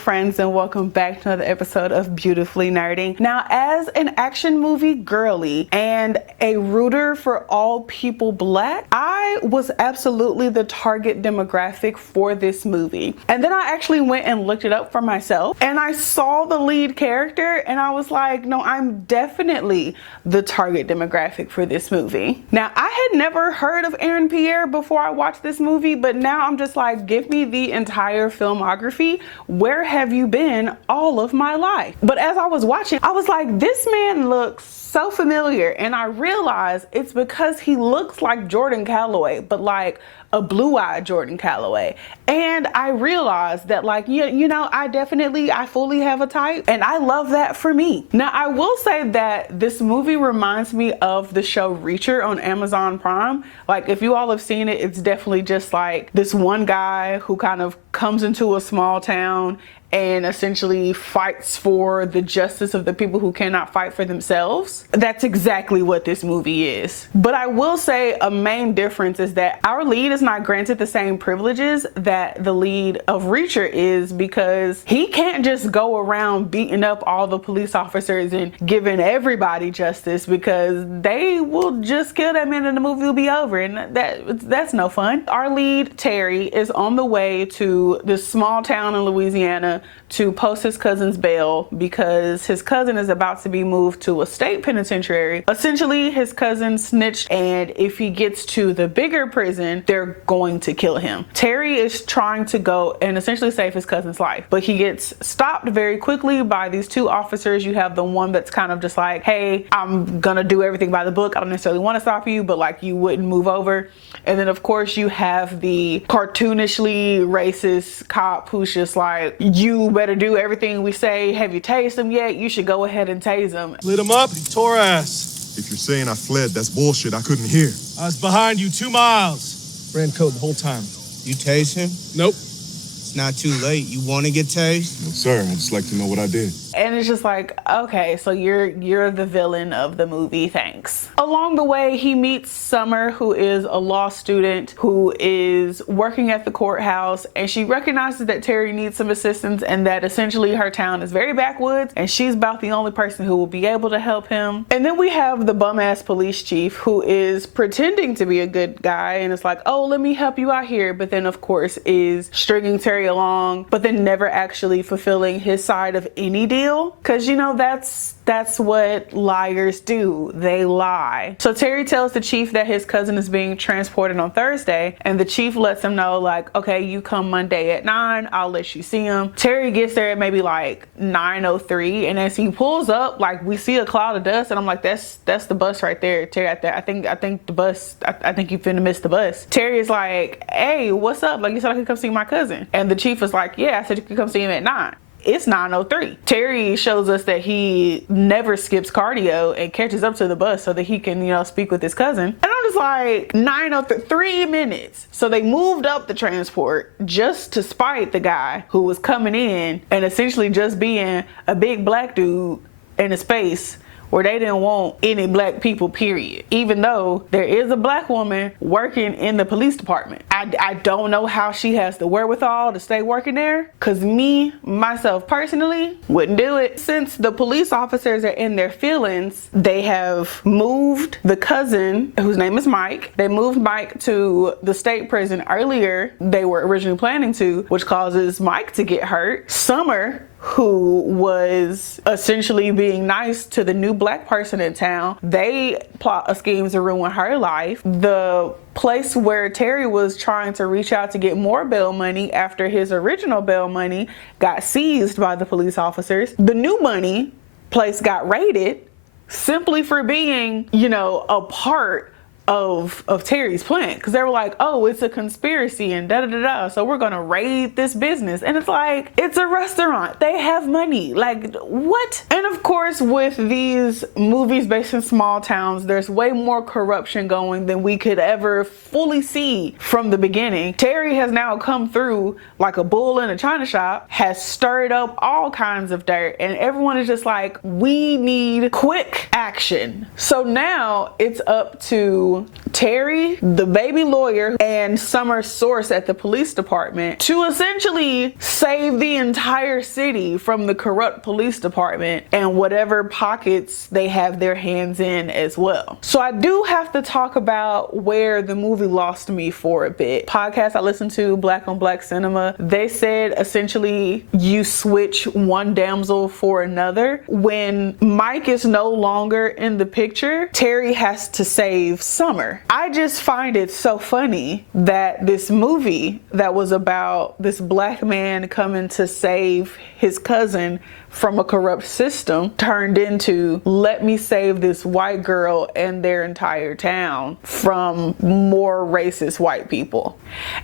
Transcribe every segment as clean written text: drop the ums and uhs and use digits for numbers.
friends, and welcome back to another episode of Beautifully Nerding. Now, as an action movie girly and a rooter for all people black, I was absolutely the target demographic for this movie. And then I actually went and looked it up for myself, and I saw the lead character and I was like, no, I'm definitely the target demographic for this movie. Now, I had never heard of Aaron Pierre before I watched this movie, but now I'm just like, give me the entire filmography. Where have you been all of my life? But as I was watching, I was like, this man looks so familiar, and I realized it's because he looks like Jordan Calloway, but like a blue-eyed Jordan Calloway. And I realized that, like, you know, I fully have a type, and I love that for me. Now, I will say that this movie reminds me of the show Reacher on Amazon Prime. Like, if you all have seen it, it's definitely just like this one guy who kind of comes into a small town and essentially fights for the justice of the people who cannot fight for themselves. That's exactly what this movie is. But I will say a main difference is that our lead is not granted the same privileges that the lead of Reacher is, because he can't just go around beating up all the police officers and giving everybody justice, because they will just kill that man and the movie will be over, and that's no fun. Our lead, Terry, is on the way to this small town in Louisiana to post his cousin's bail because his cousin is about to be moved to a state penitentiary. Essentially, his cousin snitched, and if he gets to the bigger prison, they're going to kill him. Terry is trying to go and essentially save his cousin's life, but he gets stopped very quickly by these two officers. You have the one that's kind of just like, hey, I'm gonna do everything by the book. I don't necessarily want to stop you, but like, you wouldn't move over. And then of course you have the cartoonishly racist cop who's just like, you better do everything we say. Have you tased him yet? You should go ahead and tase him. Lit him up, he tore ass. If you're saying I fled, that's bullshit. I couldn't hear. I was behind you 2 miles. Ran code the whole time. You tase him? Nope. It's not too late. You want to get tased? No, sir. I'd just like to know what I did. And it's just like, okay, so you're the villain of the movie, thanks. Along the way, he meets Summer, who is a law student who is working at the courthouse, and she recognizes that Terry needs some assistance and that essentially her town is very backwoods and she's about the only person who will be able to help him. And then we have the bum-ass police chief who is pretending to be a good guy and it's like, oh, let me help you out here, but then of course is stringing Terry along, but then never actually fulfilling his side of any deal. Because, you know, that's what liars do. They lie. So Terry tells the chief that his cousin is being transported on Thursday, and the chief lets him know, like, okay, you come Monday at 9, I'll let you see him. Terry gets there at maybe like 9:03, and as he pulls up, like, we see a cloud of dust, and I'm like, that's the bus right there, Terry. I think the bus, I think you finna miss the bus. Terry is like, hey, what's up? Like, you said I could come see my cousin. And the chief was like, yeah, I said you could come see him at 9. It's 9:03. Terry shows us that he never skips cardio and catches up to the bus so that he can, you know, speak with his cousin. And I'm just like, 9:03, 3 minutes. So they moved up the transport just to spite the guy who was coming in and essentially just being a big black dude in a space where they didn't want any black people, period. Even though there is a black woman working in the police department. I don't know how she has the wherewithal to stay working there, because myself personally, wouldn't do it. Since the police officers are in their feelings, they have moved the cousin, whose name is Mike. They moved Mike to the state prison earlier they were originally planning to, which causes Mike to get hurt. Summer, who was essentially being nice to the new black person in town, they plot a scheme to ruin her life. The place where Terry was trying to reach out to get more bail money after his original bail money got seized by the police officers. The new money place got raided simply for being, you know, a part of Terry's plan, because they were like, oh, it's a conspiracy and da-da-da-da, so we're gonna raid this business. And it's like, it's a restaurant, they have money, like, what? And of course, with these movies based in small towns, there's way more corruption going than we could ever fully see from the beginning. Terry has now come through like a bull in a china shop, has stirred up all kinds of dirt, and everyone is just like, we need quick action. So now it's up to Terry, the baby lawyer, and Summer's source at the police department to essentially save the entire city from the corrupt police department and whatever pockets they have their hands in as well. So I do have to talk about where the movie lost me for a bit. Podcast I listened to, Black on Black Cinema, they said essentially you switch one damsel for another. When Mike is no longer in the picture, Terry has to save Summer. I just find it so funny that this movie that was about this black man coming to save his cousin from a corrupt system turned into, let me save this white girl and their entire town from more racist white people.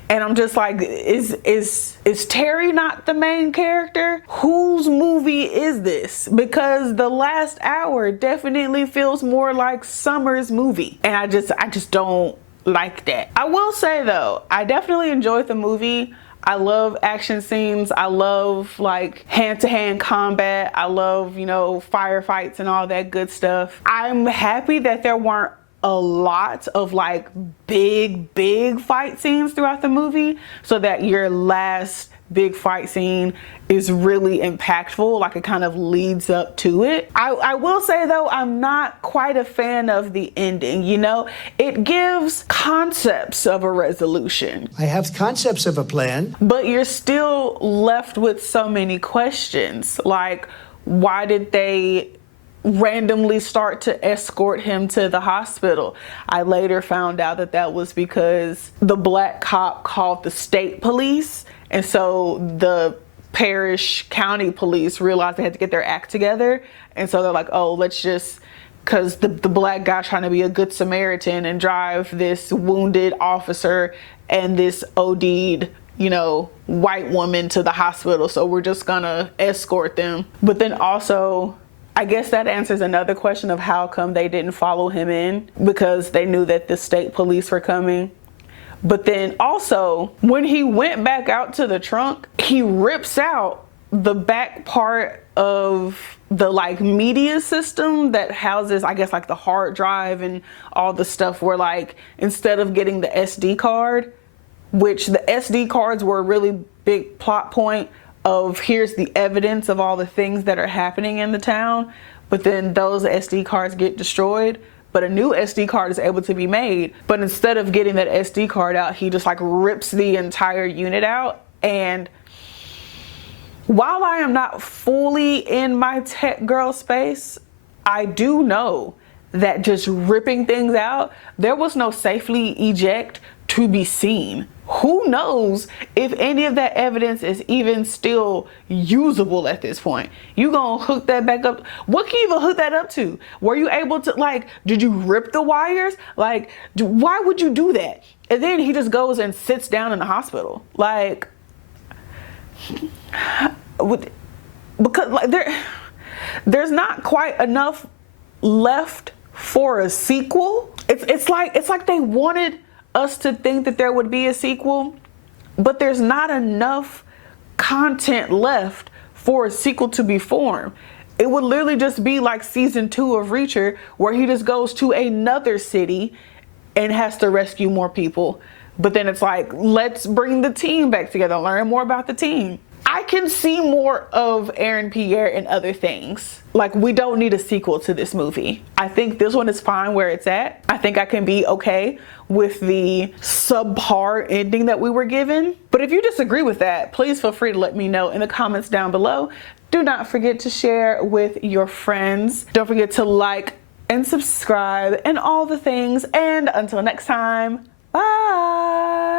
And I'm just like, is Terry not the main character? Whose movie is this? Because the last hour definitely feels more like Summer's movie. And I just don't like that. I will say though, I definitely enjoyed the movie. I love action scenes. I love like hand-to-hand combat. I love, you know, firefights and all that good stuff. I'm happy that there weren't a lot of like big fight scenes throughout the movie, so that your last big fight scene is really impactful, like it kind of leads up to it. I will say though, I'm not quite a fan of the ending. You know, it gives concepts of a resolution. I have concepts of a plan. But you're still left with so many questions, like why did they randomly start to escort him to the hospital? I later found out that that was because the black cop called the state police, and so the parish county police realized they had to get their act together, and so they're like, oh, let's just, because the black guy's trying to be a good Samaritan and drive this wounded officer and this OD'd, you know, white woman to the hospital, so we're just gonna escort them. But then also, I guess that answers another question of how come they didn't follow him in, because they knew that the state police were coming. But then also, when he went back out to the trunk, he rips out the back part of the like media system that houses, I guess, like the hard drive and all the stuff, where like instead of getting the SD card, which the SD cards were a really big plot point of here's the evidence of all the things that are happening in the town, but then those SD cards get destroyed, but a new SD card is able to be made. But instead of getting that SD card out, he just like rips the entire unit out. And while I am not fully in my tech girl space, I do know that just ripping things out, there was no safely eject to be seen. Who knows if any of that evidence is even still usable at this point? You gonna hook that back up? What can you even hook that up to? Were you able to, like, did you rip the wires? Like, why would you do that? And then he just goes and sits down in the hospital. Like, because like there's not quite enough left for a sequel. It's like they wanted us to think that there would be a sequel, but there's not enough content left for a sequel to be formed. It would literally just be like season 2 of Reacher, where he just goes to another city and has to rescue more people. But then it's like, let's bring the team back together, learn more about the team. I can see more of Aaron Pierre in other things. Like, we don't need a sequel to this movie. I think this one is fine where it's at. I think I can be okay with the subpar ending that we were given. But if you disagree with that, please feel free to let me know in the comments down below. Do not forget to share with your friends. Don't forget to like and subscribe and all the things. And until next time, bye.